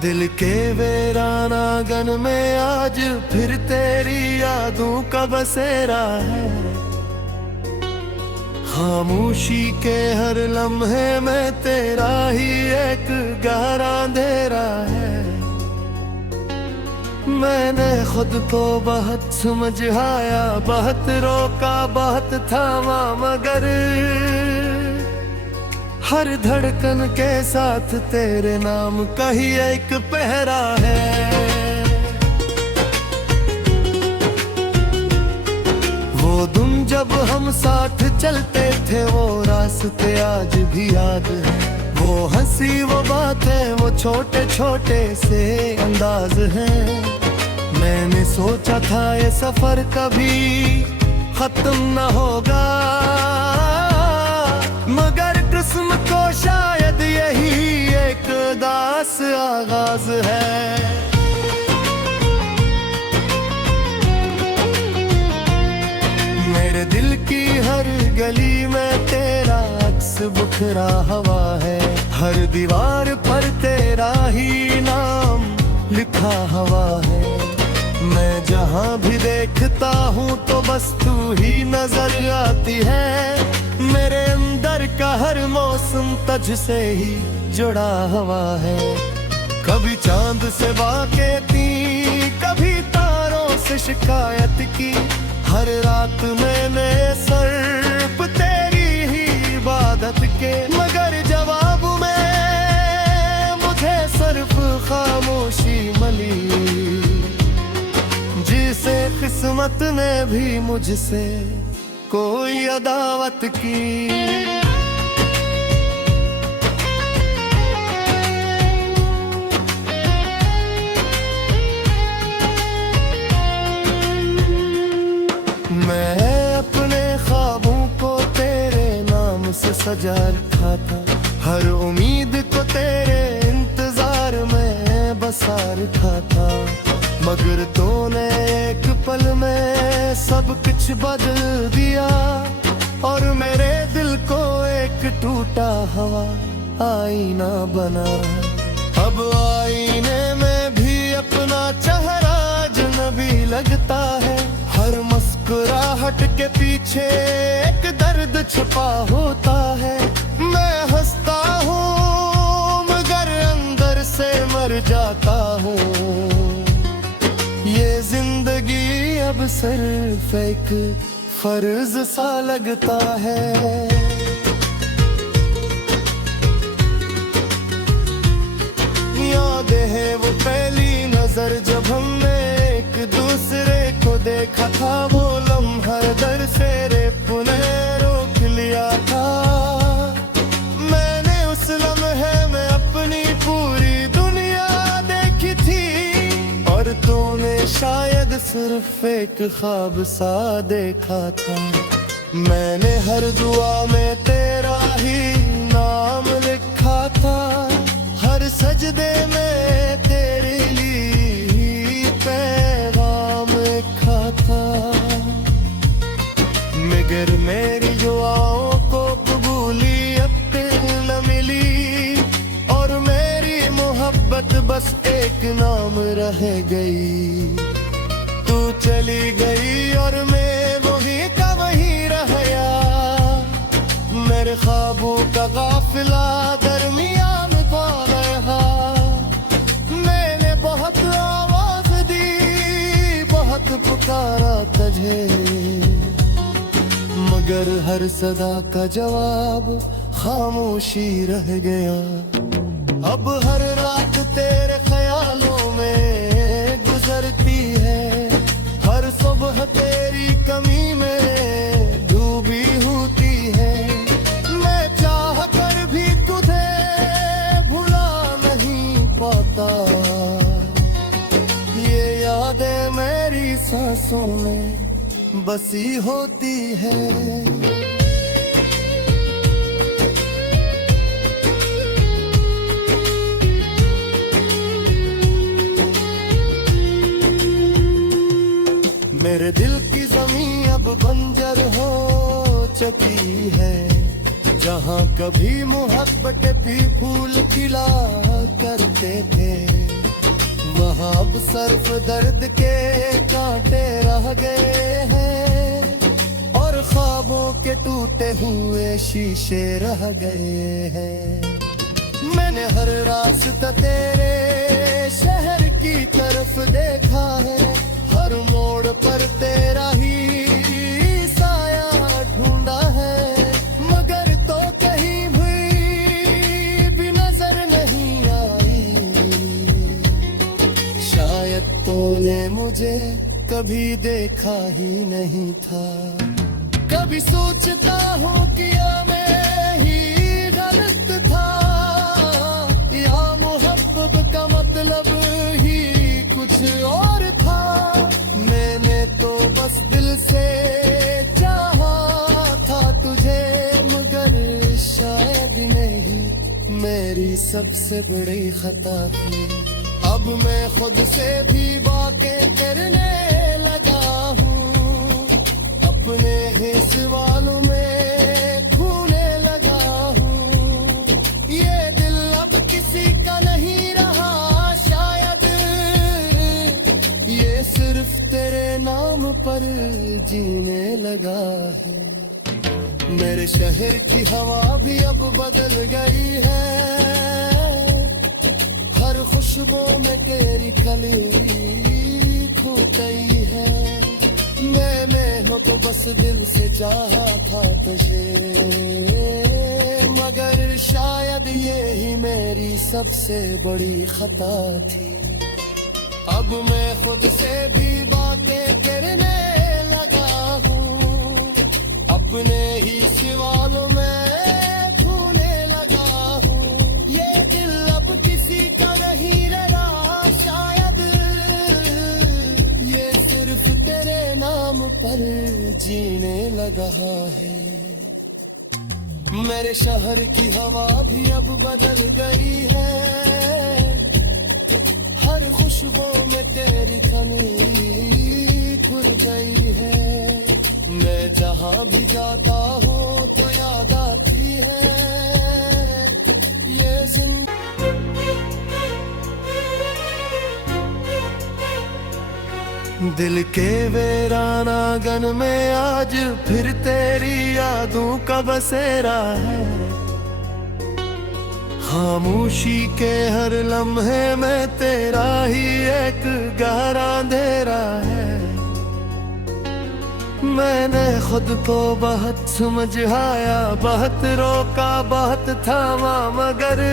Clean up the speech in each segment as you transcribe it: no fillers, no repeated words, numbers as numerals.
दिल के वीरानागन में आज फिर तेरी यादों का बसेरा है। खामोशी के हर लम्हे में तेरा ही एक गहरा अंधेरा है। मैंने खुद को बहुत समझाया, बहुत रोका, बहुत थामा, मगर हर धड़कन के साथ तेरे नाम का ही एक पहरा है। वो दिन जब हम साथ चलते थे, वो रास्ते आज भी याद है। वो हंसी, वो बातें, वो छोटे छोटे से अंदाज हैं। मैंने सोचा था ये सफर कभी खत्म न होगा, मगर किस्म को शायद यही एक दास आगाज है। मेरे दिल की हर गली में तेरा अक्स बिखरा हुआ है। हर दीवार पर तेरा ही नाम लिखा हुआ है। मैं जहाँ भी देखता हूँ तो बस तू ही नजर आती है। मेरे अंदर का हर मौसम तुझ से ही जुड़ा हुआ है। कभी चांद से बातें थी, कभी तारों से शिकायत की। हर रात मैंने सिर्फ तेरी ही इबादत के, मगर जवाब में मुझे सिर्फ खामोशी मिली, जिसे किस्मत ने भी मुझसे कोई अदावत की। मैं अपने ख्वाबों को तेरे नाम से सजा रखा था। हर उम्मीद को तेरे इंतजार में बसा रखा था, मगर तूने एक पल में सब कुछ बदल दिया। और मेरे दिल को एक टूटा हुआ आईना बना। अब आईने में भी अपना चेहरा अजनबी लगता है। हर मुस्कुराहट के पीछे एक दर्द छुपा होता है। मैं हंसता हूँ मगर अंदर से मर जाता हूँ। ये जिंदगी अब सिर्फ एक फर्ज सा लगता है। यादें हैं वो पहली नजर जब हमने एक दूसरे को देखा था। वो लम्हा दर से पुनः रोक लिया था। मैंने उस लम्हे में अपनी पूरी दुनिया देखी थी, और तूने शायद सिर्फ एक ख्वाब सा देखा था। मैंने हर दुआ में तेरा ही नाम लिखा था। हर सजदे में तेरे लिए पैगाम लिखा था, मगर मेरी दुआओं को कबूलियत न मिली। और मेरी मोहब्बत बस एक नाम रह गई। तू चली गई और मैं वही का वही रह गया। मेरे ख्वाबों का काफिला दरमिया में पा रहा। मैंने बहुत आवाज दी, बहुत पुकारा तुझे, मगर हर सदा का जवाब खामोशी रह गया। अब हर रात तेरे ख्यालों में गुजरती है। हर सुबह तेरी कमी में डूबी होती है। मैं चाह कर भी तुझे भुला नहीं पाता। ये यादें मेरी सांसों में बसी होती है। मेरे दिल की ज़मीं अब बंजर हो चुकी है। जहाँ कभी मोहब्बत भी फूल खिला करते थे, वहाँ अब सिर्फ दर्द के कांटे रह गए हैं और ख्वाबों के टूटे हुए शीशे रह गए हैं। मैंने हर रास्ता तेरे शहर की तरफ देखा है, हर मोड़ पर तेरा ही साया ढूंढा है, मगर तो कहीं भी नजर नहीं आई। शायद तूने मुझे कभी देखा ही नहीं था। कभी सोचता हूँ कि मैं ही गलत था, या मोहब्बत का मतलब ही कुछ और था। मैंने तो बस दिल से चाहा था तुझे, मगर शायद नहीं मेरी सबसे बड़ी खता थी। अब मैं खुद से भी बातें करने लगा हूँ, अपने ही सवालों में खोने लगा हूँ। ये दिल अब किसी का नहीं रहा, शायद ये सिर्फ तेरे नाम पर जीने लगा है। मेरे शहर की हवा भी अब बदल गई है, हर खुशबू में तेरी कली खो गई है। मैंने हो तो बस दिल से चाहा था तुझे, मगर शायद ये ही मेरी सबसे बड़ी खता थी। अब मैं खुद से भी बातें करने लगा हूँ, अपने ही सवालों में खोने लगा हूँ। ये दिल अब किसी का नहीं रहा, शायद ये सिर्फ तेरे नाम पर जीने लगा है। मेरे शहर की हवा भी अब बदल गई है, हर खुशबू में तेरी कमी खुल गई है। मैं जहाँ भी जाता हूँ तो याद आती है ये दिल के वीरानागन में आज फिर तेरी यादों का बसेरा है। खामोशी के हर लम्हे में तेरा ही एक गहरा अंधेरा है। मैंने खुद को बहुत समझाया, बहुत रोका, बहुत थामा, मगर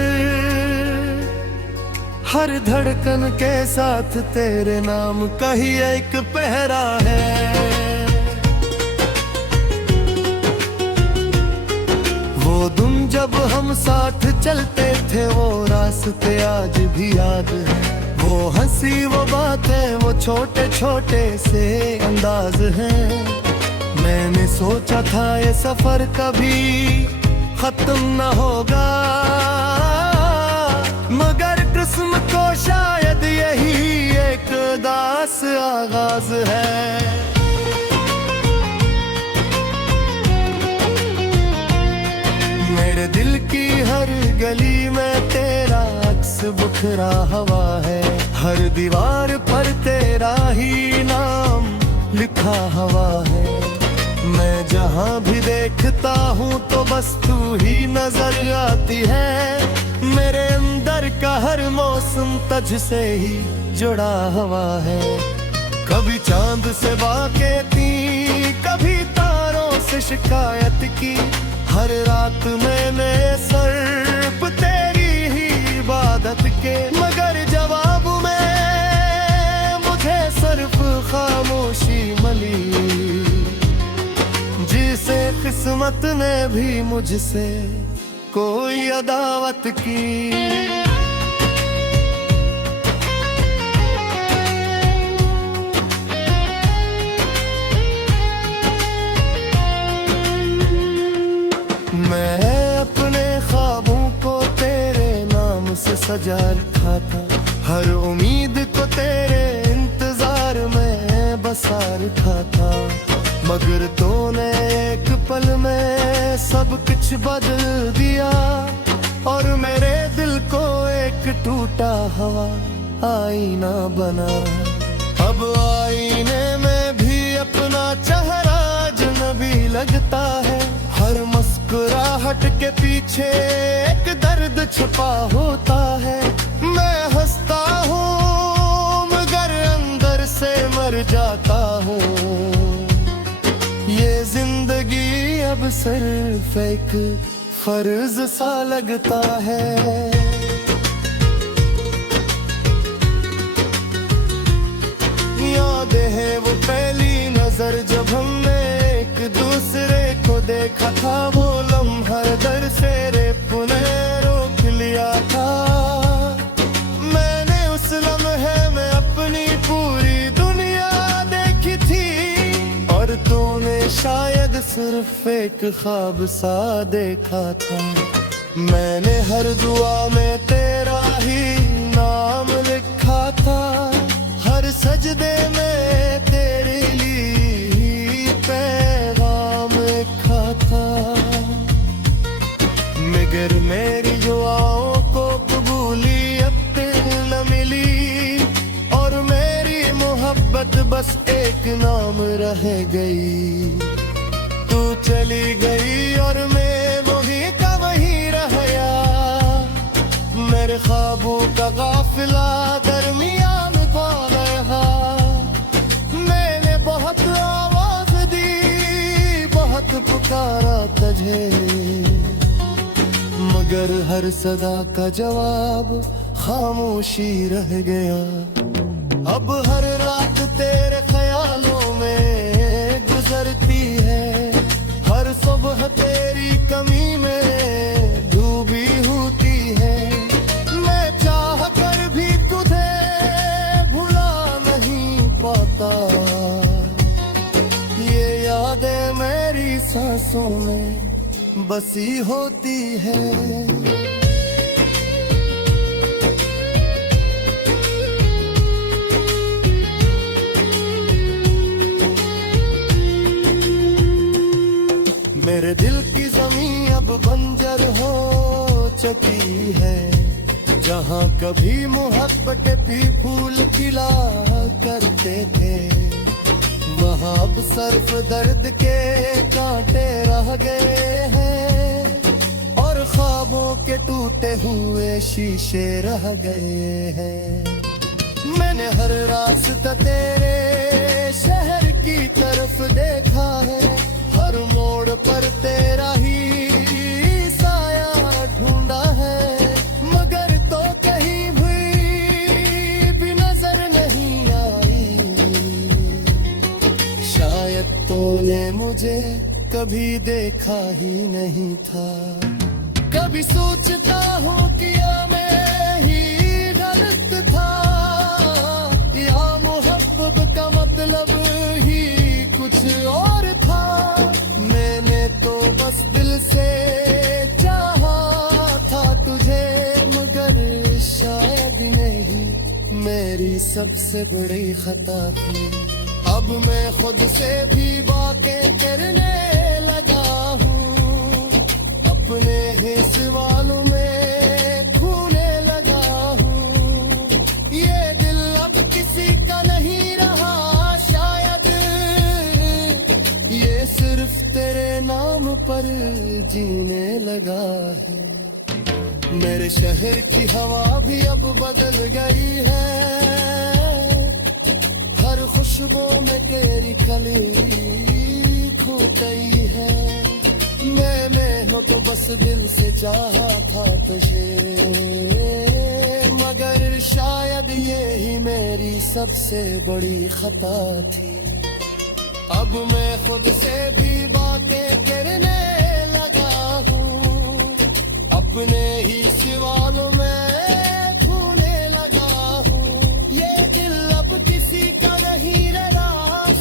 हर धड़कन के साथ तेरे नाम का ही एक पहरा है। वो दिन जब हम साथ चलते थे, वो रास्ते आज भी याद है। वो हंसी, वो बातें, वो छोटे छोटे से अंदाज हैं। मैंने सोचा था ये सफर कभी खत्म न होगा, मगर किस्मत को शायद यही एक दास आगाज है। मेरे दिल की हर गली में तेरा अक्स बिखरा हुआ है, हर दीवार पर तेरा ही नाम लिखा हुआ है। मैं जहाँ भी देखता हूँ तो बस तू ही नजर आती है। मेरे अंदर का हर मौसम तुझसे ही जुड़ा हुआ है। कभी चांद से बातें थी, कभी तारों से शिकायत की। हर रात मैंने सिर्फ तेरी ही इबादत के, मगर जवाब में मुझे सिर्फ खामोशी मिली। जिसे किस्मत ने भी मुझसे कोई अदावत की। मैं अपने ख्वाबों को तेरे नाम से सजा रखा था, हर उम्मीद को तेरे इंतजार में बसा रखा था। मगर तूने एक पल में सब कुछ बदल दिया, और मेरे दिल को एक टूटा हुआ आईना बना। अब आईने में भी अपना चेहरा अजनबी लगता है, हर मुस्कुराहट के पीछे एक दर्द छुपा होता है। मैं हंसता हूँ मगर अंदर से मर जाता हूँ, ये जिंदगी अब सिर्फ एक फर्ज सा लगता है। यादें हैं वो पहली नजर जब हमने एक दूसरे को देखा था, वो लम्हा दर से रेपुने रोक लिया था। मैंने उस लम्हे में अपनी पूरी दुनिया देखी थी, और तूने शायद सिर्फ एक ख्वाब सा देखा था। मैंने हर दुआ में तेरा ही नाम लिखा था, हर सजदे में तेरे लिए पैगाम लिखा था। मगर मेरी दुआओं को कबूलियत न मिली, और मेरी मोहब्बत बस एक नाम रह गई। तू चली गई और मैं वहीं का वहीं रह गया, मेरे ख्वाबों का काफिला दरमियान में खो गया। मैंने बहुत आवाज दी, बहुत पुकारा तुझे, मगर हर सदा का जवाब खामोशी रह गया। अब हर रात तेरे ख्यालों में गुजरती है, हर सुबह तेरी कमी में डूबी होती है। मैं चाह कर भी तुझे भुला नहीं पाता, ये यादें मेरी सांसों में बसी होती है। मेरे दिल की ज़मीं अब बंजर हो चुकी है, जहाँ कभी मोहब्बत भी फूल खिला करते थे, वहाँ अब सिर्फ दर्द के कांटे रह गए हैं, और ख्वाबों के टूटे हुए शीशे रह गए हैं। मैंने हर रास्ता तेरे शहर की तरफ देखा है, हर मोड़ पर तेरा ही साया ढूंढा है, मगर तो कहीं भी नजर नहीं आई। शायद तूने मुझे कभी देखा ही नहीं था। कभी सोचता हूँ किया मैं ही गलत था, या मोहब्बत का मतलब ही कुछ और था। मैंने तो बस दिल से चाहा था तुझे, मगर शायद नहीं मेरी सबसे बड़ी खता थी। अब मैं खुद से भी बातें करने लगा हूँ, अपने ही सवालों में खोने लगा हूँ। ये दिल अब किसी का नहीं रहा, शायद ये सिर्फ तेरे नाम पर जीने लगा है। मेरे शहर की हवा भी अब बदल गई है, हर खुशबू में तेरी कली खो गई है। मैंने हो तो बस दिल से चाहा था तुझे, मगर शायद ये ही मेरी सबसे बड़ी खता थी। अब मैं खुद से भी बातें करने लगा हूँ, अपने ही सवालों में खोने लगा हूँ। ये दिल अब किसी का नहीं रहा,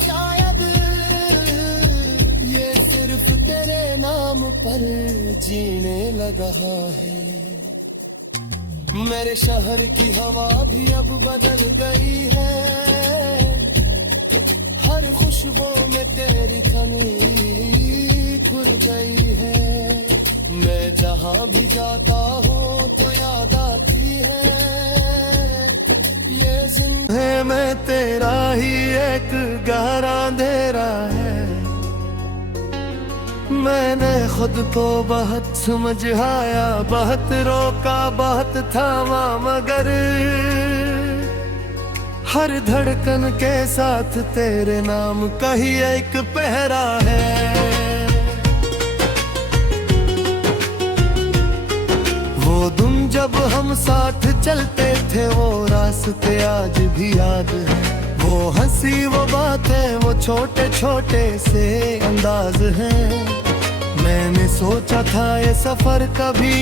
शायद ये सिर्फ तेरे नाम पर जीने लगा है। मेरे शहर की हवा भी अब बदल गई है, हर खुश खुशबू में तेरी कमी खुल गई है। मैं जहाँ भी जाता हूँ तो याद आती है ये जिंदगी में तेरा ही एक गहरा अंधेरा है। मैंने खुद को बहुत समझाया, बहुत रोका, बहुत थामा, मगर हर धड़कन के साथ तेरे नाम का ही एक पहरा है। वो दिन जब हम साथ चलते थे वो रास्ते आज भी याद है। वो हंसी, वो बातें, वो छोटे छोटे से अंदाज हैं। मैंने सोचा था ये सफर कभी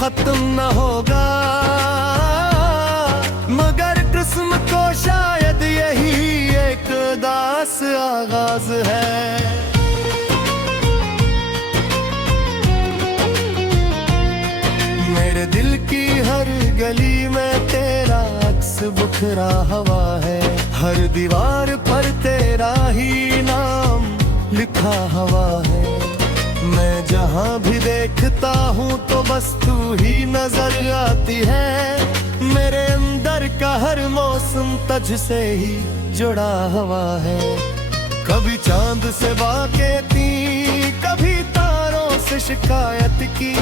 खत्म न होगा, मगर किस्म को शायद यही एक दास आगाज है। मेरे दिल की हर गली में तेरा अक्स बिखरा हुआ है। हर दीवार पर तेरा ही नाम लिखा हुआ है। मैं जहाँ भी देखता हूँ तो बस तू ही नजर आती है। मेरे अंदर का हर मौसम तुझ से ही जुड़ा हुआ है। कभी चांद से बातें थी, कभी तारों से शिकायत की।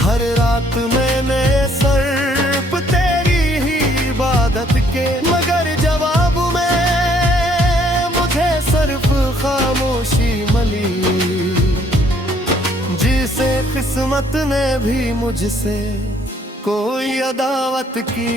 हर रात मैंने सिर्फ तेरी ही इबादत के, मगर जवाब में मुझे सिर्फ खामोशी मिली। जिसे किस्मत ने भी मुझसे कोई अदावत की।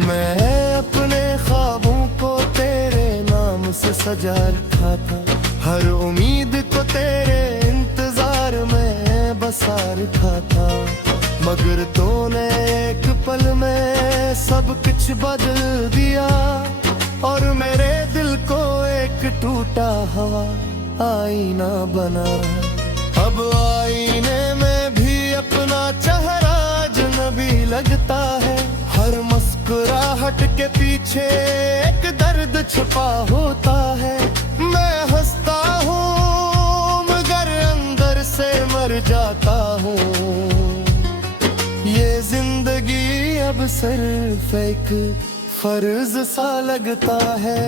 मैं अपने ख्वाबों को तेरे नाम से सजा रखा था। हर उम्मीद को तेरे इंतजार में बसा रखा था, मगर तूने एक पल में सब कुछ बदल दिया। और मेरे दिल को एक टूटा हुआ आईना बना। अब आईने में भी अपना चेहरा अजनबी लगता है। हर मुस्कुराहट के पीछे एक दर्द छुपा होता है। मैं हंसता हूँ मगर अंदर से मर जाता हूँ। ये जिंदगी अब सिर्फ एक फर्ज सा लगता है।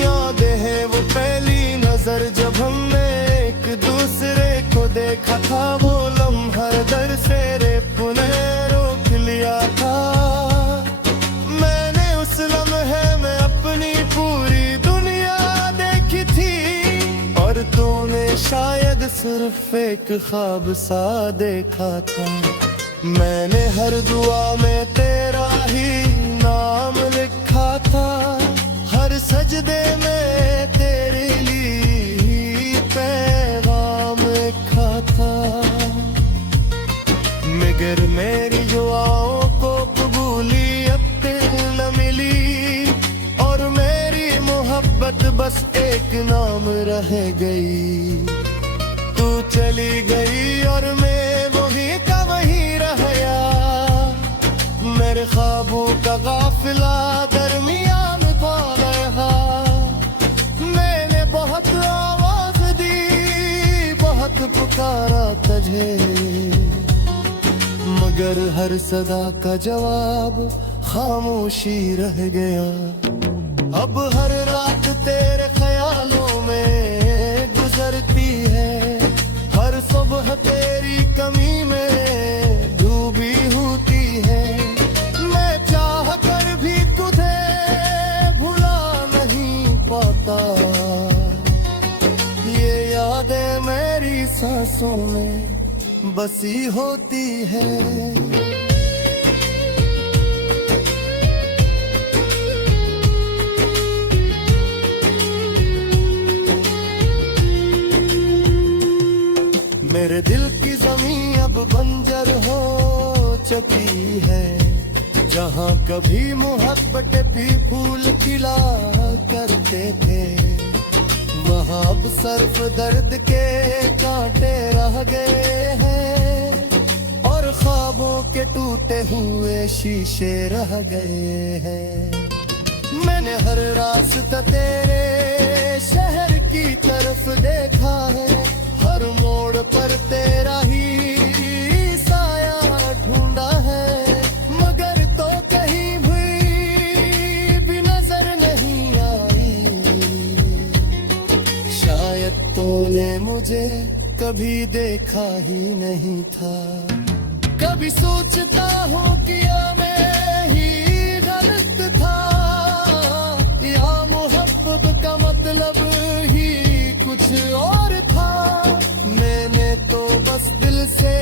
याद है वो पहली नजर जब हमने एक दूसरे को देखा था। वो लम्हा दर से रेपुने रोक लिया था। मैंने उस लम्हे में अपनी पूरी दुनिया देखी थी, और तूने शायद सिर्फ एक ख्वाब सा देखा था। मैंने हर दुआ में तेरा ही नाम लिखा था। हर सजदे में तेरे लिए पैगाम लिखा था। मगर मेरी दुआओं को कबूलियत न मिली, और मेरी मोहब्बत बस एक नाम रह गई। तू चली गई और मैं वहीं का वहीं रह गया। मेरे ख्वाबों का काफिला दरमियान में पा गया। मैंने बहुत आवाज दी, बहुत पुकारा तुझे, मगर हर सदा का जवाब खामोशी रह गया। अब हर रात तेरे ख्यालों में गुजरती है। हर सुबह तेरी कमी में डूबी होती है। मैं चाह कर भी तुझे भुला नहीं पाता। ये यादें मेरी सांसों में बसी होती है। मेरे दिल की ज़मीं अब बंजर हो चुकी है। जहाँ कभी मोहब्बत भी फूल खिला करती जाते थे, वहाँ अब सिर्फ दर्द के कांटे रह गए हैं, और ख्वाबों के टूटे हुए शीशे रह गए हैं। मैंने हर रास्ता तेरे शहर की तरफ देखा है, हर मोड़ पर तेरा ही साया ढूंढा है, मगर तो कहीं भी नजर नहीं आई। शायद तूने मुझे कभी देखा ही नहीं था। कभी सोचता हूँ कि मैं ही गलत था, या मोहब्बत का मतलब ही कुछ और था। मैंने तो बस दिल से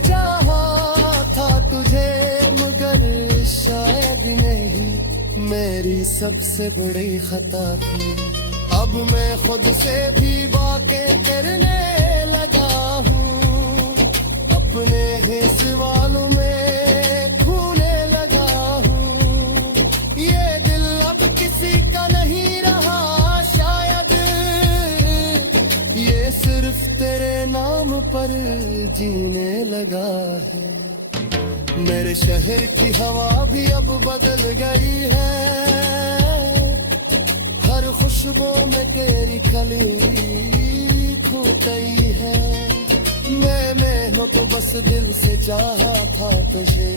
चाहा था तुझे, मगर शायद नहीं मेरी सबसे बड़ी खता थी। अब मैं खुद से भी बातें करने लगा हूँ, अपने ही सवालों में खोने लगा हूँ। ये दिल अब किसी का नहीं रहा, शायद ये सिर्फ तेरे नाम पर जीने लगा है। मेरे शहर की हवा भी अब बदल गई है, हर खुशबू में तेरी कली खो गई है। मैंने तो बस दिल से चाहा था तुझे,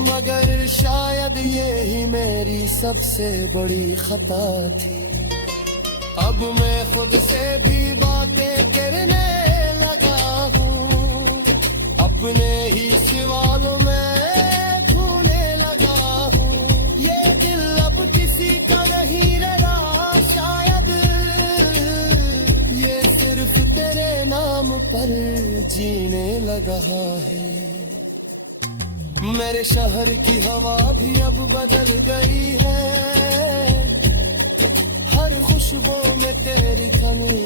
मगर शायद ये ही मेरी सबसे बड़ी खता थी। अब मैं खुद से भी बातें करने लगा हूँ, अपने ही सवालों में ढूंढने लगा हूँ। ये दिल अब किसी का नहीं रहा, शायद ये सिर्फ तेरे नाम पर जीने लगा है। मेरे शहर की हवा भी अब बदल गई है, हर खुशबू में तेरी कमी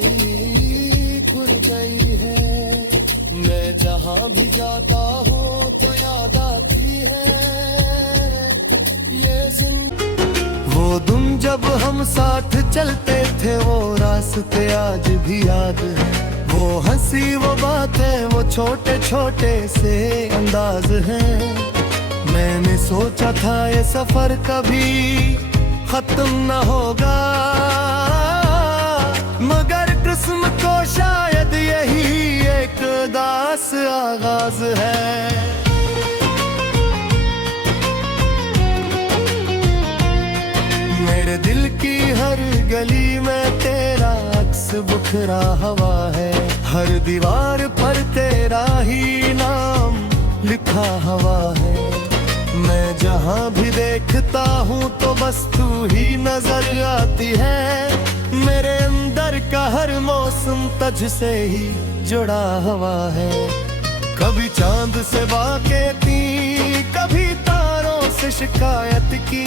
खुल गई है। मैं जहाँ भी जाता हूँ तो याद आती है ये जिंदगी। वो दिन जब हम साथ चलते थे, वो रास्ते आज भी याद है। वो हंसी, वो बातें, वो छोटे छोटे से अंदाज हैं। मैंने सोचा था ये सफर कभी खत्म न होगा, मगर किस्मत को शायद यही एक दास आगाज है। मेरे दिल की हर गली में तेरा अक्स बिखरा हुआ है, हर दीवार पर तेरा ही नाम लिखा हुआ है। मैं जहाँ भी देखता हूँ तो बस तू ही नजर आती है। मेरे अंदर का हर मौसम तुझ से ही जुड़ा हुआ है। कभी चांद से बातें थी, कभी तारों से शिकायत की।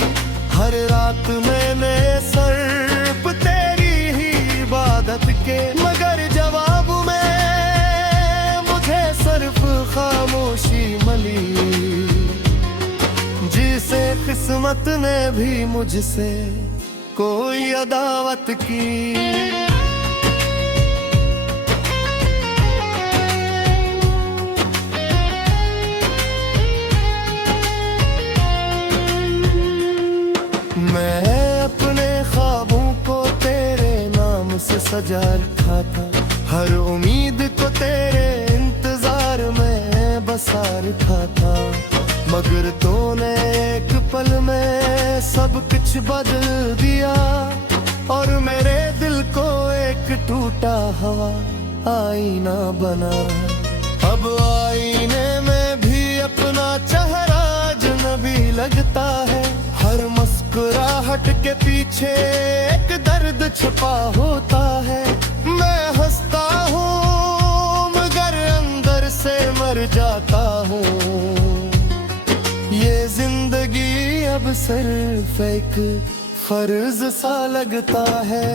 हर रात मैंने सिर्फ तेरी ही इबादत के, मगर जवाब में मुझे सिर्फ खामोशी मिली, जिसे किस्मत ने भी मुझसे कोई अदावत की। मैं अपने ख्वाबों को तेरे नाम से सजा रखा था, हर उम्मीद को तेरे इंतजार में बसा रखा था, मगर तूने एक पल में सब कुछ बदल दिया और मेरे दिल को एक टूटा हुआ आईना बना। अब आईने में भी अपना चेहरा अजनबी लगता है, हर मुस्कुराहट के पीछे एक दर्द छुपा होता है। मैं हंसता हूँ मगर अंदर से मर जाता हूँ, ये जिंदगी अब सिर्फ एक फर्ज सा लगता है।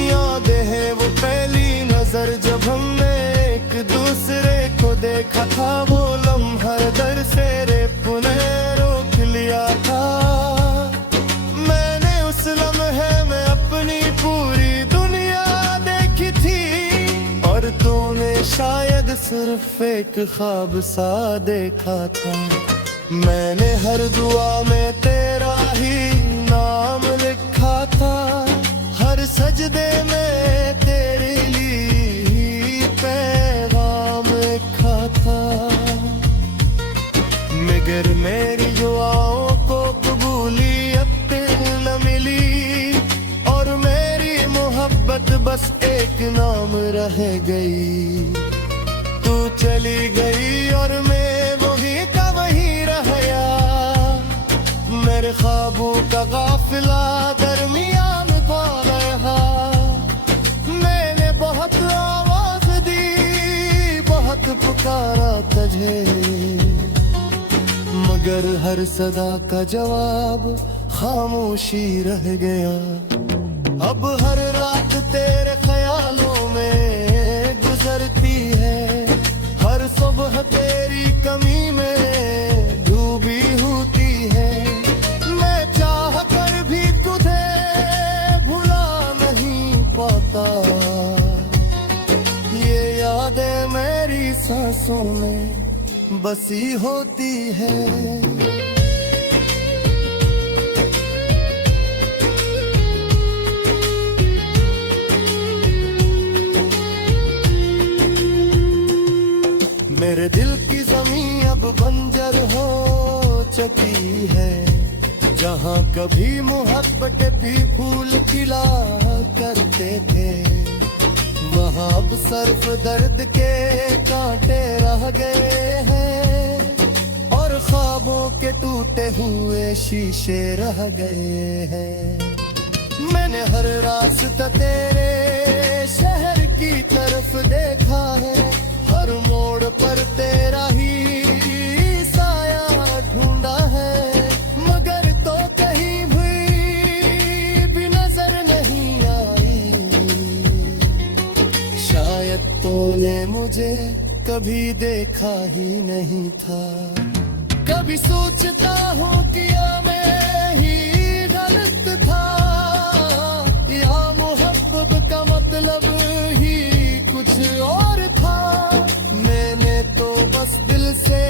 याद है वो पहली नजर जब हमने एक एक दूसरे को देखा था, वो लम्हा दर से रेप ने रोक लिया था। मैंने उस लम्हे में अपनी पूरी दुनिया देखी थी, और तूने शायद सिर्फ एक ख्वाब सा देखा था। मैंने हर दुआ में तेरा ही नाम लिखा था, हर सजदे में तेरे लिए पैगाम लिखा था। मगर मेरी दुआओं को कबूलियत न मिली, और मेरी मोहब्बत बस एक नाम रह गई। तू चली गई और मैं वही का वही रह गया, मेरे ख्वाबों का काफिला दरमियान पा रहा। मैंने बहुत आवाज दी, बहुत पुकारा तुझे, मगर हर सदा का जवाब खामोशी रह गया। अब हर रात तेरे ख्यालों में गुजरती है, हर सुबह तेरी कमी में डूबी होती है। मैं चाह कर भी तुझे भुला नहीं पाता, ये यादें मेरी सांसों में बसी होती है। मेरे दिल की ज़मीं अब बंजर हो चुकी है, जहाँ कभी मोहब्बत भी फूल खिला करते थे, वहाँ अब सिर्फ दर्द के कांटे रह गए हैं, और ख्वाबों के टूटे हुए शीशे रह गए हैं। मैंने हर रास्ता तेरे शहर की तरफ देखा है, हर मोड़ पर तेरा ही साया ढूंढा है, मगर तो कहीं भी नजर नहीं आई। शायद तूने मुझे कभी देखा ही नहीं था। कभी सोचता हूँ कि मैं ही गलत था, या मोहब्बत का मतलब ही कुछ और था। मैंने तो बस दिल से